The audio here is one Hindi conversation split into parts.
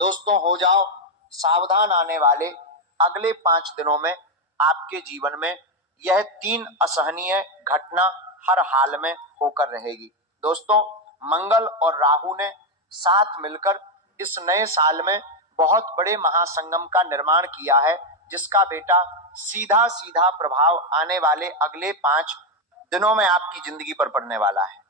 दोस्तों हो जाओ सावधान, आने वाले अगले 5 दिनों में आपके जीवन में यह 3 असहनीय घटना हर हाल में होकर रहेगी। दोस्तों, मंगल और राहु ने साथ मिलकर इस नए साल में बहुत बड़े महासंगम का निर्माण किया है, जिसका बेटा सीधा सीधा प्रभाव आने वाले अगले 5 दिनों में आपकी जिंदगी पर पड़ने वाला है।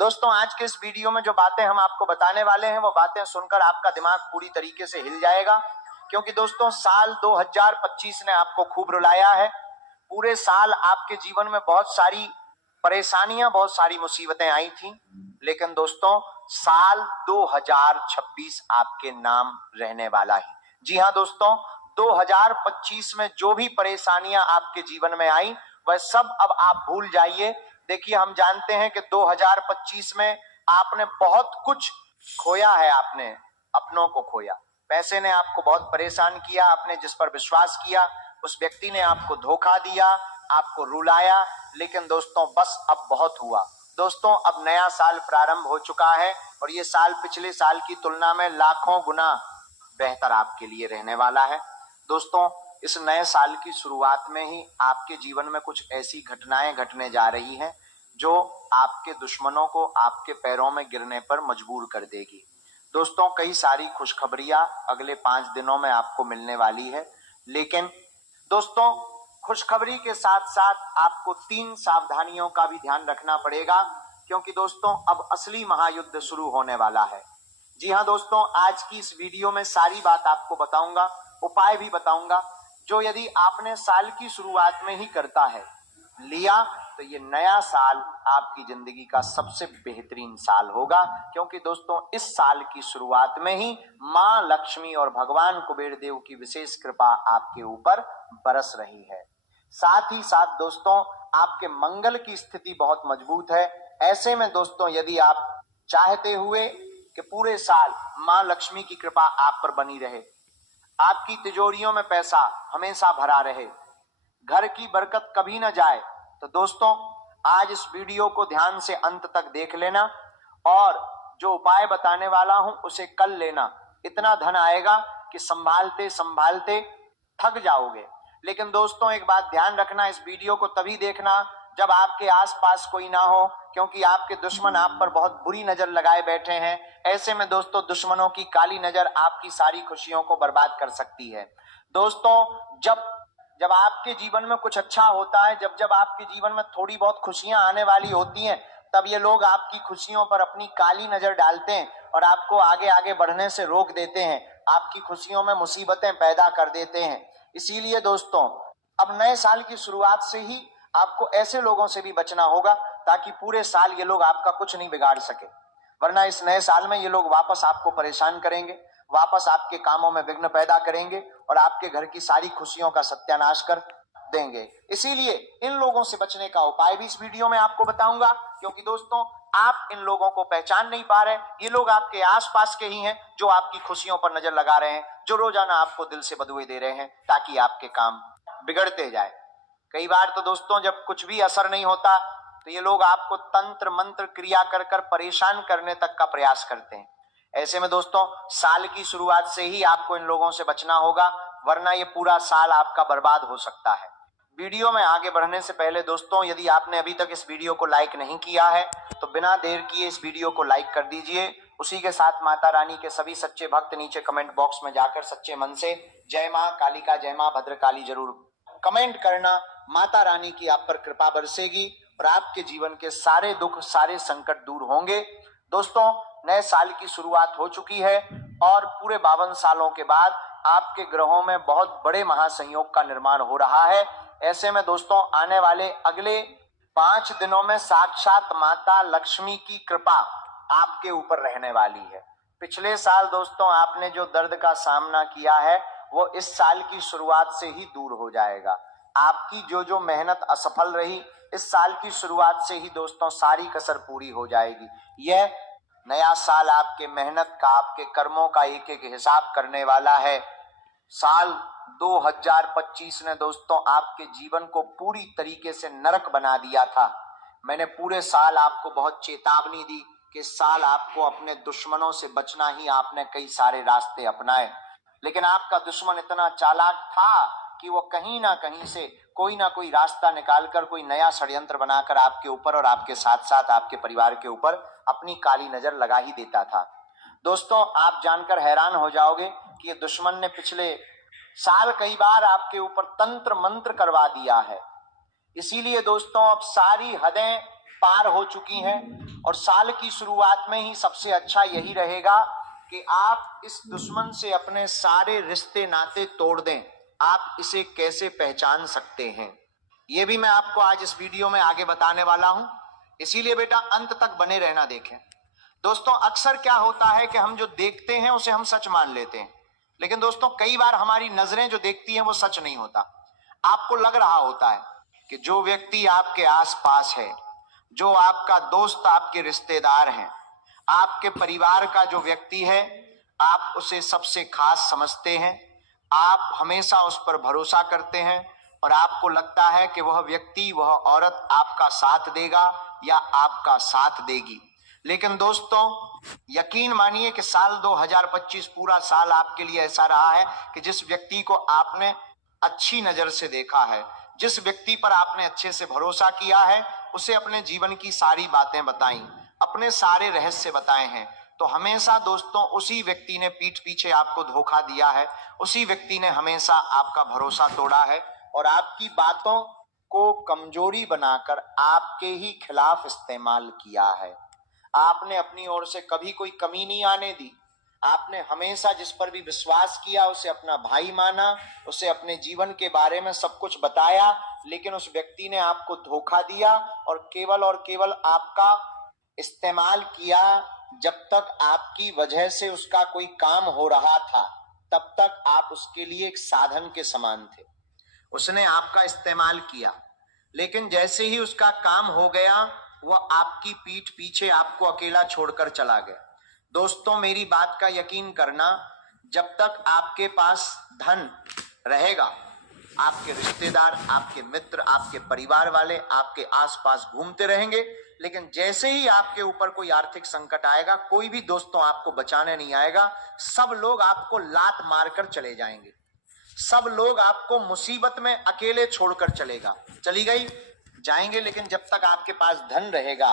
दोस्तों, आज के इस वीडियो में जो बातें हम आपको बताने वाले हैं वो बातें सुनकर आपका दिमाग पूरी तरीके से हिल जाएगा, क्योंकि दोस्तों साल 2025 ने आपको खूब रुलाया है। पूरे साल आपके जीवन में बहुत सारी परेशानियां, बहुत सारी मुसीबतें आई थी, लेकिन दोस्तों साल 2026 आपके नाम रहने वाला है। जी हाँ दोस्तों, 2025 में जो भी परेशानियां आपके जीवन में आई वह सब अब आप भूल जाइए। देखिए, हम जानते हैं कि 2025 में आपने बहुत कुछ खोया है। आपने अपनों को खोया, पैसे ने आपको बहुत परेशान किया, आपने जिस पर विश्वास किया उस व्यक्ति ने आपको धोखा दिया, आपको रुलाया, लेकिन दोस्तों बस अब बहुत हुआ। दोस्तों, अब नया साल प्रारंभ हो चुका है और ये साल पिछले साल की तुलना में लाखों गुना बेहतर आपके लिए रहने वाला है। दोस्तों, इस नए साल की शुरुआत में ही आपके जीवन में कुछ ऐसी घटनाएं घटने जा रही हैं जो आपके दुश्मनों को आपके पैरों में गिरने पर मजबूर कर देगी। दोस्तों, कई सारी खुशखबरियां अगले 5 दिनों में आपको मिलने वाली है, लेकिन दोस्तों खुशखबरी के साथ साथ आपको 3 सावधानियों का भी ध्यान रखना पड़ेगा, क्योंकि दोस्तों अब असली महायुद्ध शुरू होने वाला है। जी हाँ दोस्तों, आज की इस वीडियो में सारी बात आपको बताऊंगा, उपाय भी बताऊंगा, जो यदि आपने साल की शुरुआत में ही करता है लिया तो ये नया साल आपकी जिंदगी का सबसे बेहतरीन साल होगा, क्योंकि दोस्तों इस साल की शुरुआत में ही मां लक्ष्मी और भगवान कुबेर देव की विशेष कृपा आपके ऊपर बरस रही है। साथ ही साथ दोस्तों आपके मंगल की स्थिति बहुत मजबूत है। ऐसे में दोस्तों यदि आप चाहते हुए कि पूरे साल मां लक्ष्मी की कृपा आप पर बनी रहे, आपकी तिजोरियों में पैसा हमेशा भरा रहे, घर की बरकत कभी ना जाए, तो दोस्तों आज इस वीडियो को ध्यान से अंत तक देख लेना और जो उपाय बताने वाला हूं उसे कर लेना। इतना धन आएगा कि संभालते संभालते थक जाओगे। लेकिन दोस्तों एक बात ध्यान रखना, इस वीडियो को तभी देखना जब आपके आसपास कोई ना हो, क्योंकि आपके दुश्मन आप पर बहुत बुरी नजर लगाए बैठे हैं। ऐसे में दोस्तों दुश्मनों की काली नजर आपकी सारी खुशियों को बर्बाद कर सकती है। दोस्तों जब आपके जीवन में कुछ अच्छा होता है, जब आपके जीवन में थोड़ी बहुत खुशियां आने वाली होती हैं, तब ये लोग आपकी खुशियों पर अपनी काली नजर डालते हैं और आपको आगे आगे बढ़ने से रोक देते हैं, आपकी खुशियों में मुसीबतें पैदा कर देते हैं। इसीलिए दोस्तों अब नए साल की शुरुआत से ही आपको ऐसे लोगों से भी बचना होगा ताकि पूरे साल ये लोग आपका कुछ नहीं बिगाड़ सके, वरना इस नए साल में ये लोग वापस आपको परेशान करेंगे, वापस आपके कामों में विघ्न पैदा करेंगे और आपके घर की सारी खुशियों का सत्यानाश कर देंगे। इसीलिए इन लोगों से बचने का उपाय भी इस वीडियो में आपको बताऊंगा, क्योंकि दोस्तों आप इन लोगों को पहचान नहीं पा रहे। ये लोग आपके आसपास के ही हैं जो आपकी खुशियों पर नजर लगा रहे हैं, जो रोजाना आपको दिल से बदुए दे रहे हैं ताकि आपके काम बिगड़ते जाए। कई बार तो दोस्तों जब कुछ भी असर नहीं होता तो ये लोग आपको तंत्र मंत्र क्रिया कर कर परेशान करने तक का प्रयास करते हैं। ऐसे में दोस्तों साल की शुरुआत से ही आपको इन लोगों से बचना होगा, वरना ये पूरा साल आपका बर्बाद हो सकता है। वीडियो में आगे बढ़ने से पहले दोस्तों यदि आपने अभी तक इस वीडियो को लाइक नहीं किया है तो बिना देर किए इस वीडियो को लाइक कर दीजिए। उसी के साथ माता रानी के सभी सच्चे भक्त नीचे कमेंट बॉक्स में जाकर सच्चे मन से जय मां कालिका, जय मां भद्रकाली जरूर कमेंट करना। माता रानी की आप पर कृपा बरसेगी और आपके जीवन के सारे दुख, सारे संकट दूर होंगे। दोस्तों नए साल की शुरुआत हो चुकी है और पूरे 52 सालों के बाद आपके ग्रहों में बहुत बड़े महासंयोग का निर्माण हो रहा है। ऐसे में दोस्तों आने वाले अगले 5 दिनों में साक्षात माता लक्ष्मी की कृपा आपके ऊपर रहने वाली है। पिछले साल दोस्तों आपने जो दर्द का सामना किया है वो इस साल की शुरुआत से ही दूर हो जाएगा। आपकी जो मेहनत असफल रही, इस साल की शुरुआत से ही दोस्तों सारी कसर पूरी हो जाएगी। यह नया साल आपके मेहनत का, आपके कर्मों का एक एक हिसाब करने वाला है। साल 2025 ने दोस्तों आपके जीवन को पूरी तरीके से नरक बना दिया था। मैंने पूरे साल आपको बहुत चेतावनी दी कि साल आपको अपने दुश्मनों से बचना ही आपने कई सारे रास्ते अपनाए, लेकिन आपका दुश्मन इतना चालाक था कि वो कहीं ना कहीं से कोई ना कोई रास्ता निकालकर कोई नया षड्यंत्र बनाकर आपके ऊपर और आपके साथ साथ आपके परिवार के ऊपर अपनी काली नजर लगा ही देता था। दोस्तों, आप जानकर हैरान हो जाओगे कि ये दुश्मन ने पिछले साल कई बार आपके ऊपर तंत्र मंत्र करवा दिया है। इसीलिए दोस्तों अब सारी हदें पार हो चुकी हैं और साल की शुरुआत में ही सबसे अच्छा यही रहेगा कि आप इस दुश्मन से अपने सारे रिश्ते नाते तोड़ दें। आप इसे कैसे पहचान सकते हैं, ये भी मैं आपको आज इस वीडियो में आगे बताने वाला हूं, इसीलिए बेटा अंत तक बने रहना। देखें दोस्तों, अक्सर क्या होता है कि हम जो देखते हैं उसे हम सच मान लेते हैं, लेकिन दोस्तों कई बार हमारी नजरें जो देखती हैं वो सच नहीं होता। आपको लग रहा होता है कि जो व्यक्ति आपके आसपास है, जो आपका दोस्त, आपके रिश्तेदार हैं, आपके परिवार का जो व्यक्ति है, आप उसे सबसे खास समझते हैं, आप हमेशा उस पर भरोसा करते हैं और आपको लगता है कि वह व्यक्ति, वह औरत आपका साथ देगा या आपका साथ देगी। लेकिन दोस्तों यकीन मानिए कि साल 2025 पूरा साल आपके लिए ऐसा रहा है कि जिस व्यक्ति को आपने अच्छी नजर से देखा है, जिस व्यक्ति पर आपने अच्छे से भरोसा किया है, उसे अपने जीवन की सारी बातें बताई, अपने सारे रहस्य बताए हैं, तो हमेशा दोस्तों उसी व्यक्ति ने पीठ पीछे आपको धोखा दिया है, उसी व्यक्ति ने हमेशा आपका भरोसा तोड़ा है और आपकी बातों को कमजोरी बनाकर आपके ही खिलाफ इस्तेमाल किया है। आपने अपनी ओर से कभी कोई कमी नहीं आने दी। आपने हमेशा जिस पर भी विश्वास किया उसे अपना भाई माना, उसे अपने जीवन के बारे में सब कुछ बताया, लेकिन उस व्यक्ति ने आपको धोखा दिया और केवल आपका इस्तेमाल किया। जब तक आपकी वजह से उसका कोई काम हो रहा था तब तक आप उसके लिए एक साधन के समान थे। उसने आपका इस्तेमाल किया, लेकिन जैसे ही उसका काम हो गया वह आपकी पीठ पीछे आपको अकेला छोड़कर चला गया। दोस्तों मेरी बात का यकीन करना, जब तक आपके पास धन रहेगा, आपके रिश्तेदार, आपके मित्र, आपके परिवार वाले आपके आसपास घूमते रहेंगे, लेकिन जैसे ही आपके ऊपर कोई आर्थिक संकट आएगा, कोई भी दोस्तों आपको बचाने नहीं आएगा। सब लोग आपको लात मारकर चले जाएंगे, सब लोग आपको मुसीबत में अकेले छोड़कर चली गई जाएंगे। लेकिन जब तक आपके पास धन रहेगा,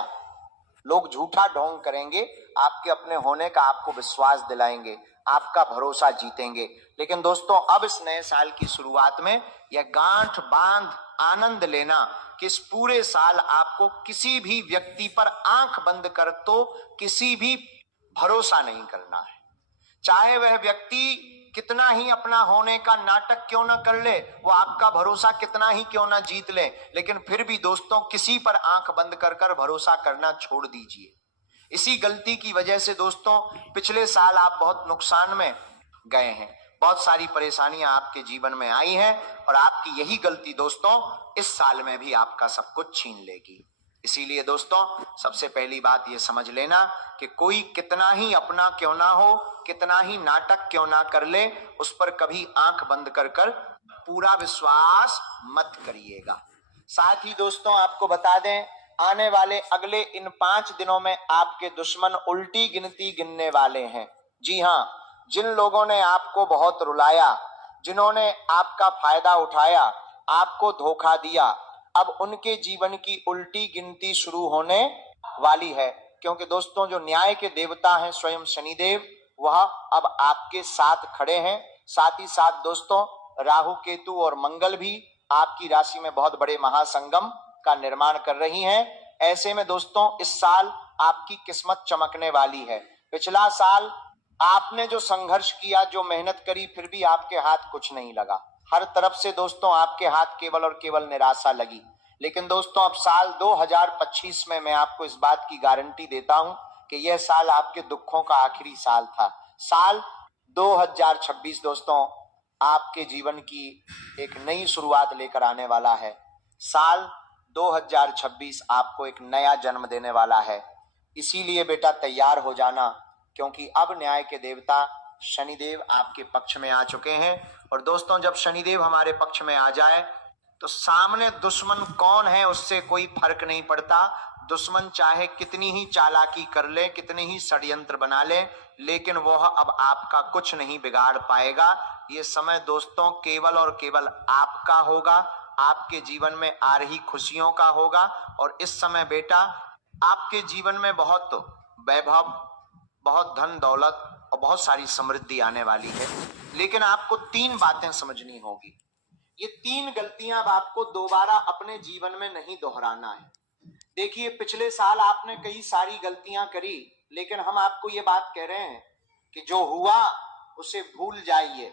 लोग झूठा ढोंग करेंगे, आपके अपने होने का आपको विश्वास दिलाएंगे, आपका भरोसा जीतेंगे। लेकिन दोस्तों अब इस नए साल की शुरुआत में यह गांठ बांध आनंद लेना कि इस पूरे साल आपको किसी भी व्यक्ति पर आंख बंद कर तो किसी भी भरोसा नहीं करना है। चाहे वह व्यक्ति कितना ही अपना होने का नाटक क्यों ना कर ले, वो आपका भरोसा कितना ही क्यों ना जीत ले, लेकिन फिर भी दोस्तों किसी पर आंख बंद कर भरोसा करना छोड़ दीजिए। इसी गलती की वजह से दोस्तों पिछले साल आप बहुत नुकसान में गए हैं, बहुत सारी परेशानियां आपके जीवन में आई हैं और आपकी यही गलती दोस्तों इस साल में भी आपका सब कुछ छीन लेगी। इसीलिए दोस्तों सबसे पहली बात यह समझ लेना कि कोई कितना ही अपना क्यों ना हो, कितना ही नाटक क्यों ना कर ले, उस पर कभी आंख बंद कर पूरा विश्वास मत करिएगा। साथ ही दोस्तों आपको बता दें, आने वाले अगले इन 5 दिनों में आपके दुश्मन उल्टी गिनती गिनने वाले हैं। जी हाँ, जिन लोगों ने आपको बहुत रुलाया, जिन्होंने आपका फायदा उठाया, आपको धोखा दिया, अब उनके जीवन की उल्टी गिनती शुरू होने वाली है। क्योंकि दोस्तों जो न्याय के देवता हैं स्वयं शनिदेव, वह अब आपके साथ खड़े हैं। साथ ही साथ दोस्तों राहु, केतु और मंगल भी आपकी राशि में बहुत बड़े महासंगम का निर्माण कर रही हैं। ऐसे में दोस्तों इस साल आपकी किस्मत चमकने वाली है। पिछला साल आपने जो संघर्ष किया, जो मेहनत करी, फिर भी आपके हाथ कुछ नहीं लगा। हर तरफ से दोस्तों आपके हाथ केवल और केवल निराशा लगी। लेकिन दोस्तों अब साल 2025 में मैं आपको इस बात की गारंटी देता हूं कि यह साल आपके दुखों का आखिरी साल था। साल 2026 दोस्तों आपके जीवन की एक नई शुरुआत लेकर आने वाला है। साल 2026 आपको एक नया जन्म देने वाला है। इसीलिए बेटा तैयार हो जाना, क्योंकि अब न्याय के देवता शनिदेव आपके पक्ष में आ चुके हैं। और दोस्तों जब शनिदेव हमारे पक्ष में आ जाए तो सामने दुश्मन कौन है उससे कोई फर्क नहीं पड़ता। दुश्मन चाहे कितनी ही चालाकी कर ले, कितने ही षड्यंत्र बना ले, लेकिन वह अब आपका कुछ नहीं बिगाड़ पाएगा। ये समय दोस्तों केवल और केवल आपका होगा, आपके जीवन में आ रही खुशियों का होगा। और इस समय बेटा आपके जीवन में बहुत वैभव, बहुत धन दौलत और बहुत सारी समृद्धि आने वाली है। लेकिन आपको 3 बातें समझनी होगी। ये 3 गलतियां अब आपको दोबारा अपने जीवन में नहीं दोहराना है। देखिए पिछले साल आपने कई सारी गलतियां करी, लेकिन हम आपको ये बात कह रहे हैं कि जो हुआ उसे भूल जाइए।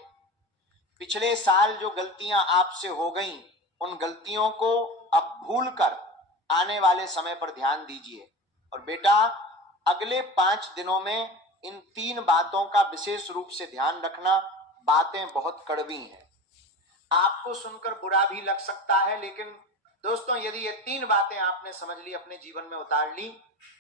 पिछले साल जो गलतियां आपसे हो गईं, उन गलतियों को अब भूलकर आने वाले समय पर ध्यान दीजिए। और बेटा अगले 5 दिनों में इन 3 बातों का विशेष रूप से ध्यान रखना। बातें बहुत कड़वी हैं, आपको सुनकर बुरा भी लग सकता है, लेकिन दोस्तों यदि ये 3 बातें आपने समझ ली, अपने जीवन में उतार ली,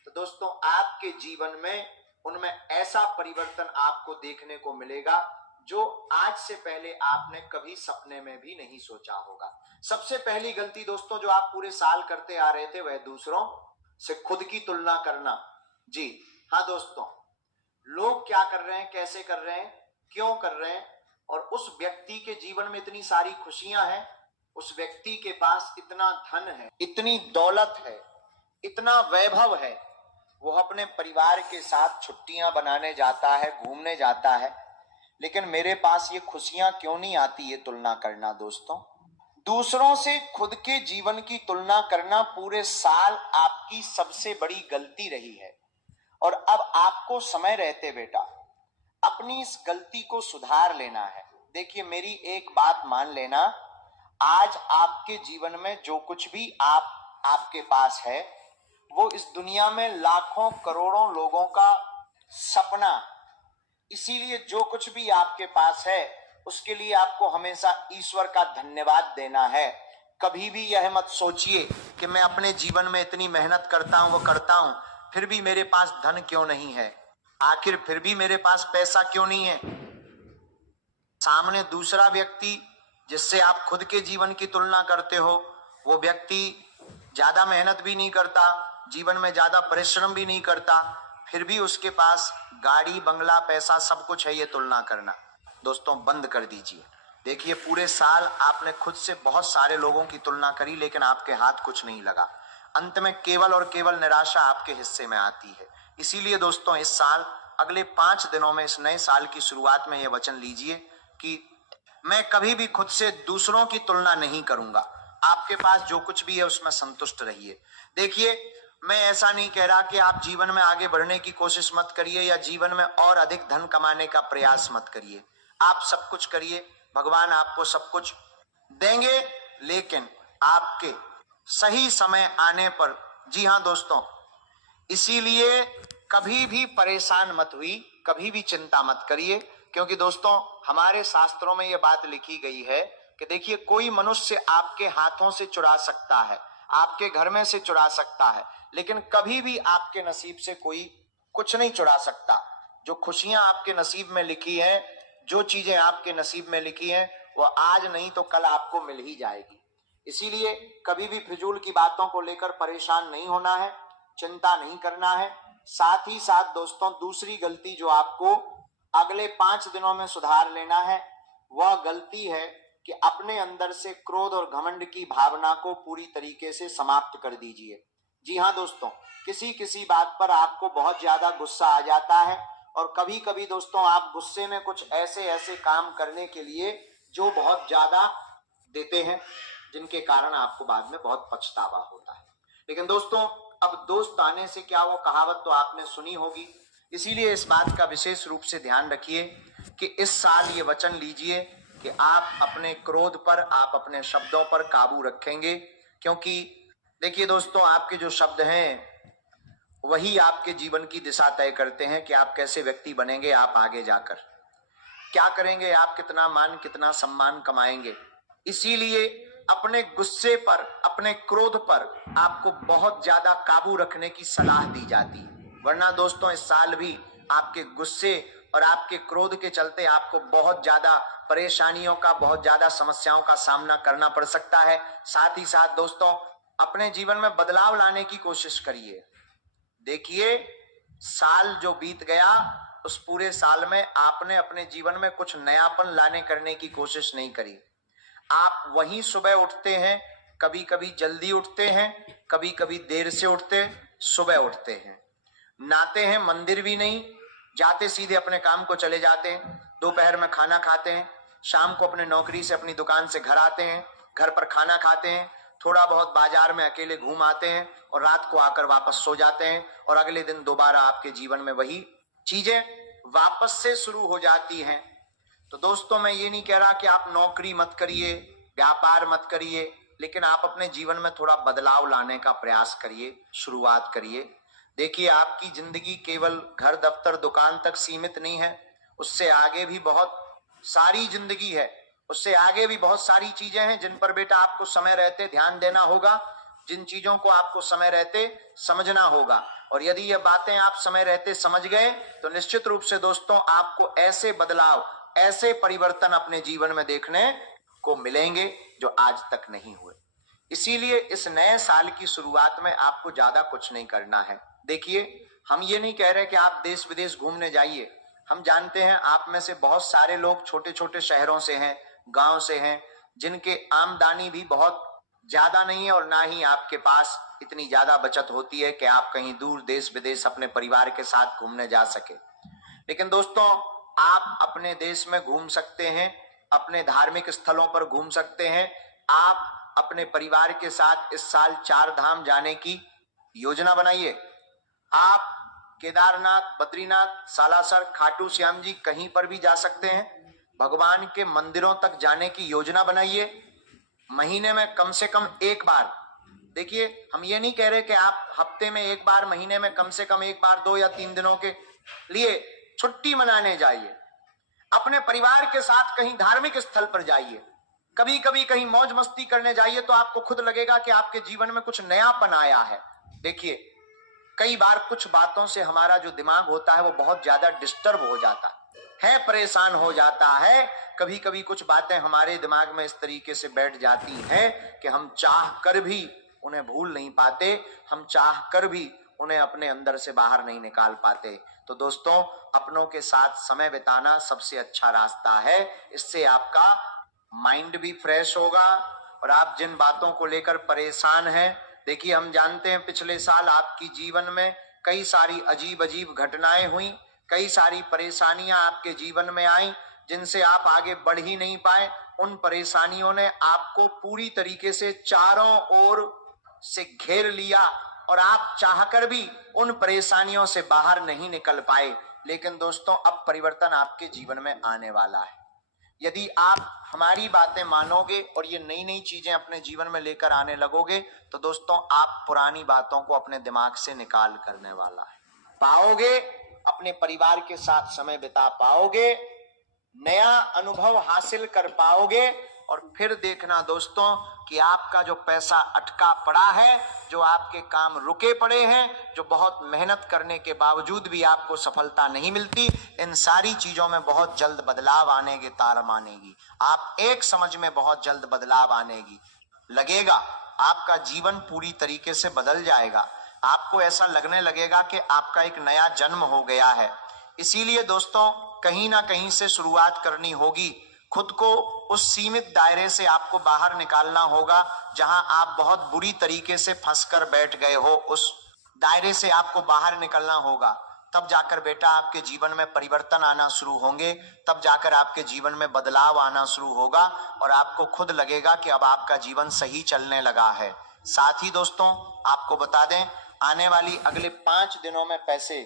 तो दोस्तों आपके जीवन में उनमें ऐसा परिवर्तन आपको देखने को मिलेगा जो आज से पहले आपने कभी सपने में भी नहीं सोचा होगा। सबसे पहली गलती दोस्तों जो आप पूरे साल करते आ रहे थे, वह दूसरों से खुद की तुलना करना। जी हाँ दोस्तों, लोग क्या कर रहे हैं, कैसे कर रहे हैं, क्यों कर रहे हैं, और उस व्यक्ति के जीवन में इतनी सारी खुशियां हैं, उस व्यक्ति के पास इतना धन है, इतनी दौलत है, इतना वैभव है, वो अपने परिवार के साथ छुट्टियां बनाने जाता है, घूमने जाता है, लेकिन मेरे पास ये खुशियां क्यों नहीं आती, ये तुलना करना। दोस्तों दूसरों से खुद के जीवन की तुलना करना पूरे साल आपकी सबसे बड़ी गलती रही है। और अब आपको समय रहते बेटा अपनी इस गलती को सुधार लेना है। देखिए मेरी एक बात मान लेना, आज आपके जीवन में जो कुछ भी आपके पास है, वो इस दुनिया में लाखों करोड़ों लोगों का सपना। इसीलिए जो कुछ भी आपके पास है उसके लिए आपको हमेशा ईश्वर का धन्यवाद देना है। कभी भी यह मत सोचिए कि मैं अपने जीवन में इतनी मेहनत करता हूं, वो करता हूं, फिर भी मेरे पास धन क्यों नहीं है, आखिर फिर भी मेरे पास पैसा क्यों नहीं है। सामने दूसरा व्यक्ति जिससे आप खुद के जीवन की तुलना करते हो, वो व्यक्ति ज्यादा मेहनत भी नहीं करता, जीवन में ज्यादा परिश्रम भी नहीं करता, फिर भी उसके पास गाड़ी, बंगला, पैसा सब कुछ है। ये तुलना करना दोस्तों बंद कर दीजिए। देखिए पूरे साल आपने खुद से बहुत सारे लोगों की तुलना करी, लेकिन आपके हाथ कुछ नहीं लगा। अंत में केवल और केवल निराशा आपके हिस्से में आती है। इसीलिए दोस्तों इस साल अगले 5 दिनों में, इस नए साल की शुरुआत में, यह वचन लीजिए कि मैं कभी भी खुद से दूसरों की तुलना नहीं करूंगा। आपके पास जो कुछ भी है उसमें संतुष्ट रहिए। देखिए मैं ऐसा नहीं कह रहा कि आप जीवन में आगे बढ़ने की कोशिश मत करिए या जीवन में और अधिक धन कमाने का प्रयास मत करिए। आप सब कुछ करिए, भगवान आपको सब कुछ देंगे, लेकिन आपके सही समय आने पर। जी हाँ दोस्तों, इसीलिए कभी भी परेशान मत हुई, कभी भी चिंता मत करिए, क्योंकि दोस्तों हमारे शास्त्रों में यह बात लिखी गई है कि देखिए कोई मनुष्य आपके हाथों से चुरा सकता है, आपके घर में से चुरा सकता है, लेकिन कभी भी आपके नसीब से कोई कुछ नहीं चुरा सकता। जो खुशियां आपके नसीब में लिखी हैं, जो चीजें आपके नसीब में लिखी हैं, वो आज नहीं तो कल आपको मिल ही जाएगी। इसीलिए कभी भी फिजूल की बातों को लेकर परेशान नहीं होना है, चिंता नहीं करना है। साथ ही साथ दोस्तों दूसरी गलती जो आपको अगले 5 दिनों में सुधार लेना है, वह गलती है कि अपने अंदर से क्रोध और घमंड की भावना को पूरी तरीके से समाप्त कर दीजिए। जी हाँ दोस्तों, किसी किसी बात पर आपको बहुत ज्यादा गुस्सा आ जाता है, और कभी कभी दोस्तों आप गुस्से में कुछ ऐसे ऐसे काम करने के लिए जो बहुत ज्यादा देते हैं, जिनके कारण आपको बाद में बहुत पछतावा होता है। लेकिन दोस्तों अब दोस्त आने से क्या, वो कहावत तो आपने सुनी होगी। इसीलिए इस बात का विशेष रूप से ध्यान रखिए कि इस साल ये वचन लीजिए कि आप अपने क्रोध पर, आप अपने शब्दों पर काबू रखेंगे। क्योंकि देखिए दोस्तों आपके जो शब्द हैं वही आपके जीवन की दिशा तय करते हैं कि आप कैसे व्यक्ति बनेंगे, आप आगे जाकर क्या करेंगे, आप कितना मान, कितना सम्मान कमाएंगे। इसीलिए अपने गुस्से पर, अपने क्रोध पर आपको बहुत ज्यादा काबू रखने की सलाह दी जाती है। वरना दोस्तों इस साल भी आपके गुस्से और आपके क्रोध के चलते आपको बहुत ज्यादा परेशानियों का, बहुत ज्यादा समस्याओं का सामना करना पड़ सकता है। साथ ही साथ दोस्तों अपने जीवन में बदलाव लाने की कोशिश करिए। देखिए, साल जो बीत गया उस पूरे साल में आपने अपने जीवन में कुछ नयापन लाने करने की कोशिश नहीं करी। आप वहीं सुबह उठते हैं, कभी कभी जल्दी उठते हैं, कभी कभी देर से उठते, सुबह उठते हैं, नहाते हैं, मंदिर भी नहीं जाते, सीधे अपने काम को चले जाते हैं, दोपहर में खाना खाते हैं, शाम को अपने नौकरी से अपनी दुकान से घर आते हैं, घर पर खाना खाते हैं, थोड़ा बहुत बाजार में अकेले घूम आते हैं और रात को आकर वापस सो जाते हैं और अगले दिन दोबारा आपके जीवन में वही चीजें वापस से शुरू हो जाती हैं। तो दोस्तों, मैं ये नहीं कह रहा कि आप नौकरी मत करिए, व्यापार मत करिए, लेकिन आप अपने जीवन में थोड़ा बदलाव लाने का प्रयास करिए, शुरुआत करिए। देखिए, आपकी जिंदगी केवल घर, दफ्तर, दुकान तक सीमित नहीं है, उससे आगे भी बहुत सारी जिंदगी है, उससे आगे भी बहुत सारी चीजें हैं जिन पर बेटा आपको समय रहते ध्यान देना होगा, जिन चीजों को आपको समय रहते समझना होगा। और यदि ये बातें आप समय रहते समझ गए तो निश्चित रूप से दोस्तों आपको ऐसे बदलाव, ऐसे परिवर्तन अपने जीवन में देखने को मिलेंगे जो आज तक नहीं हुए। इसीलिए इस नए साल की शुरुआत में आपको ज्यादा कुछ नहीं करना है। देखिए, हम ये नहीं कह रहे कि आप देश विदेश घूमने जाइए। हम जानते हैं आप में से बहुत सारे लोग छोटे छोटे शहरों से हैं, गांव से हैं, जिनके आमदनी भी बहुत ज्यादा नहीं है और ना ही आपके पास इतनी ज्यादा बचत होती है कि आप कहीं दूर देश विदेश अपने परिवार के साथ घूमने जा सके। लेकिन दोस्तों, आप अपने देश में घूम सकते हैं, अपने धार्मिक स्थलों पर घूम सकते हैं। आप अपने परिवार के साथ इस साल 4 धाम जाने की योजना बनाइए। आप केदारनाथ, बद्रीनाथ, सालासर, खाटू श्याम जी कहीं पर भी जा सकते हैं। भगवान के मंदिरों तक जाने की योजना बनाइए। महीने में कम से कम एक बार, देखिए हम ये नहीं कह रहे कि आप हफ्ते में एक बार, महीने में कम से कम एक बार 2 या 3 दिनों के लिए छुट्टी मनाने जाइए। अपने परिवार के साथ कहीं धार्मिक स्थल पर जाइए, कभी कभी कहीं मौज मस्ती करने जाइए, तो आपको खुद लगेगा कि आपके जीवन में कुछ नयापन आया है। देखिए, कई बार कुछ बातों से हमारा जो दिमाग होता है वो बहुत ज्यादा डिस्टर्ब हो जाता है, परेशान हो जाता है। कभी कभी कुछ बातें हमारे दिमाग में इस तरीके से बैठ जाती हैं कि हम चाह कर भी उन्हें भूल नहीं पाते, हम चाह कर भी उन्हें अपने अंदर से बाहर नहीं निकाल पाते। तो दोस्तों, अपनों के साथ समय बिताना सबसे अच्छा रास्ता है। इससे आपका माइंड भी फ्रेश होगा और आप जिन बातों को लेकर परेशान हैं, देखिए हम जानते हैं पिछले साल आपकी जीवन में कई सारी अजीब अजीब घटनाएं हुई, कई सारी परेशानियां आपके जीवन में आई जिनसे आप आगे बढ़ ही नहीं पाए। उन परेशानियों ने आपको पूरी तरीके से चारों ओर से घेर लिया और आप चाहकर भी उन परेशानियों से बाहर नहीं निकल पाए। लेकिन दोस्तों, अब परिवर्तन आपके जीवन में आने वाला है। यदि आप हमारी बातें मानोगे और ये नई नई चीजें अपने जीवन में लेकर आने लगोगे तो दोस्तों आप पुरानी बातों को अपने दिमाग से निकाल करने वाला है पाओगे, अपने परिवार के साथ समय बिता पाओगे, नया अनुभव हासिल कर पाओगे। और फिर देखना दोस्तों कि आपका जो पैसा अटका पड़ा है, जो आपके काम रुके पड़े हैं, जो बहुत मेहनत करने के बावजूद भी आपको सफलता नहीं मिलती, इन सारी चीजों में बहुत जल्द बदलाव आने की तार मानेगी। आप एक समझ में बहुत जल्द बदलाव आनेगी, लगेगा आपका जीवन पूरी तरीके से बदल जाएगा। आपको ऐसा लगने लगेगा कि आपका एक नया जन्म हो गया है। इसीलिए दोस्तों, कहीं ना कहीं से शुरुआत करनी होगी। खुद को उस सीमित दायरे से आपको बाहर निकालना होगा जहां आप बहुत बुरी तरीके से फंसकर बैठ गए हो। उस दायरे से आपको बाहर निकलना होगा, तब जाकर बेटा आपके जीवन में परिवर्तन आना शुरू होंगे, तब जाकर आपके जीवन में बदलाव आना शुरू होगा और आपको खुद लगेगा कि अब आपका जीवन सही चलने लगा है। साथ ही दोस्तों, आपको बता दें, आने वाली अगले 5 दिनों में पैसे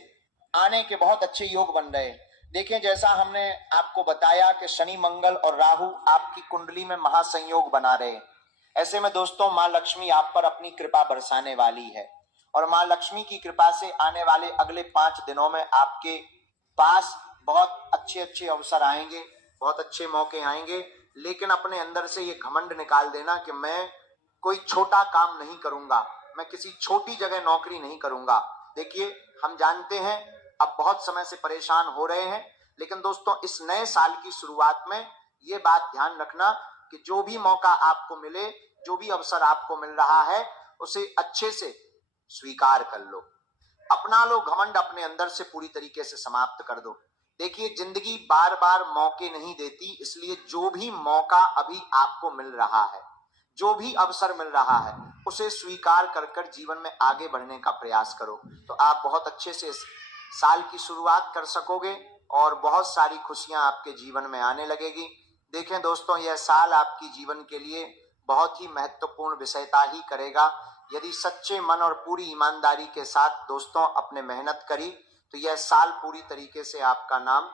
आने के बहुत अच्छे योग बन रहे हैं। देखिए, जैसा हमने आपको बताया कि शनि, मंगल और राहु आपकी कुंडली में महासंयोग बना रहे हैं। ऐसे में दोस्तों, माँ लक्ष्मी आप पर अपनी कृपा बरसाने वाली है और माँ लक्ष्मी की कृपा से आने वाले अगले 5 दिनों में आपके पास बहुत अच्छे अच्छे अवसर आएंगे, बहुत अच्छे मौके आएंगे। लेकिन अपने अंदर से ये घमंड निकाल देना कि मैं कोई छोटा काम नहीं करूंगा, मैं किसी छोटी जगह नौकरी नहीं करूंगा। देखिए, हम जानते हैं अब बहुत समय से परेशान हो रहे हैं, लेकिन दोस्तों इस नए साल की शुरुआत में ये बात ध्यान रखना कि जो भी मौका आपको मिले, जो भी अवसर आपको मिल रहा है, उसे अच्छे से स्वीकार कर लो, अपना लो घमंड, अपने अंदर से पूरी तरीके से समाप्त कर दो। देखिए, जिंदगी बार बार मौके नहीं देती, इसलिए जो भी मौका अभी आपको मिल रहा है, जो भी अवसर मिल रहा है, उसे स्वीकार कर कर जीवन में आगे बढ़ने का प्रयास करो, तो आप बहुत अच्छे से इस साल की शुरुआत कर सकोगे और बहुत सारी खुशियां आपके जीवन में आने लगेगी। देखें दोस्तों, यह साल आपकी जीवन के लिए बहुत ही महत्वपूर्ण विषयता ही करेगा। यदि सच्चे मन और पूरी ईमानदारी के साथ दोस्तों अपने मेहनत करी, तो यह साल पूरी तरीके से आपका नाम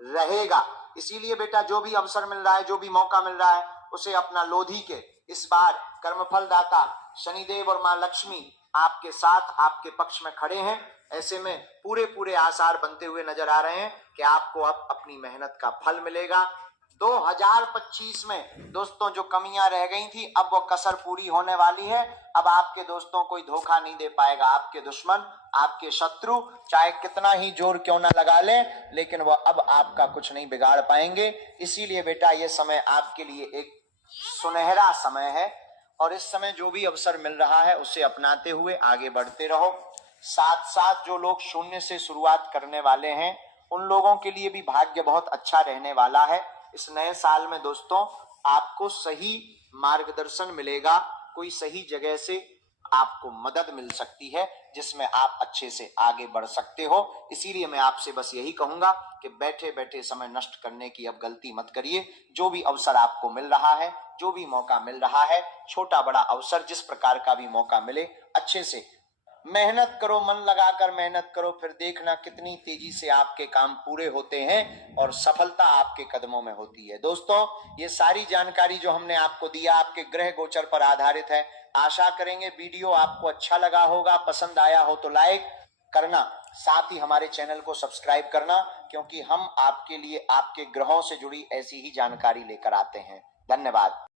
रहेगा। इसीलिए बेटा, जो भी अवसर मिल रहा है, जो भी मौका मिल रहा है, उसे अपना लोधी के। इस बार कर्मफल दाता शनिदेव और मां लक्ष्मी आपके साथ, आपके पक्ष में खड़े हैं। ऐसे में पूरे पूरे आसार बनते हुए नजर आ रहे हैं कि आपको अब अपनी मेहनत का फल मिलेगा। 2025 में दोस्तों जो कमियां रह गई थी, अब वो कसर पूरी होने वाली है। अब आपके दोस्तों कोई धोखा नहीं दे पाएगा। आपके दुश्मन, आपके शत्रु चाहे कितना ही जोर क्यों ना लगा लें, लेकिन वह अब आपका कुछ नहीं बिगाड़ पाएंगे। इसीलिए बेटा, ये समय आपके लिए एक सुनहरा समय है और इस समय जो भी अवसर मिल रहा है उसे अपनाते हुए आगे बढ़ते रहो। साथ साथ जो लोग शून्य से शुरुआत करने वाले हैं, उन लोगों के लिए भी भाग्य बहुत अच्छा रहने वाला है। इस नए साल में दोस्तों आपको सही मार्गदर्शन मिलेगा, कोई सही जगह से आपको मदद मिल सकती है जिसमें आप अच्छे से आगे बढ़ सकते हो। इसीलिए मैं आपसे बस यही कहूंगा कि बैठे बैठे समय नष्ट करने की अब गलती मत करिए। जो भी अवसर आपको मिल रहा है, जो भी मौका मिल रहा है, छोटा बड़ा अवसर, जिस प्रकार का भी मौका मिले, अच्छे से मेहनत करो, मन लगाकर मेहनत करो, फिर देखना कितनी तेजी से आपके काम पूरे होते हैं और सफलता आपके कदमों में होती है। दोस्तों, ये सारी जानकारी जो हमने आपको दिया आपके ग्रह गोचर पर आधारित है। आशा करेंगे वीडियो आपको अच्छा लगा होगा, पसंद आया हो तो लाइक करना, साथ ही हमारे चैनल को सब्सक्राइब करना, क्योंकि हम आपके लिए आपके ग्रहों से जुड़ी ऐसी ही जानकारी लेकर आते हैं। धन्यवाद।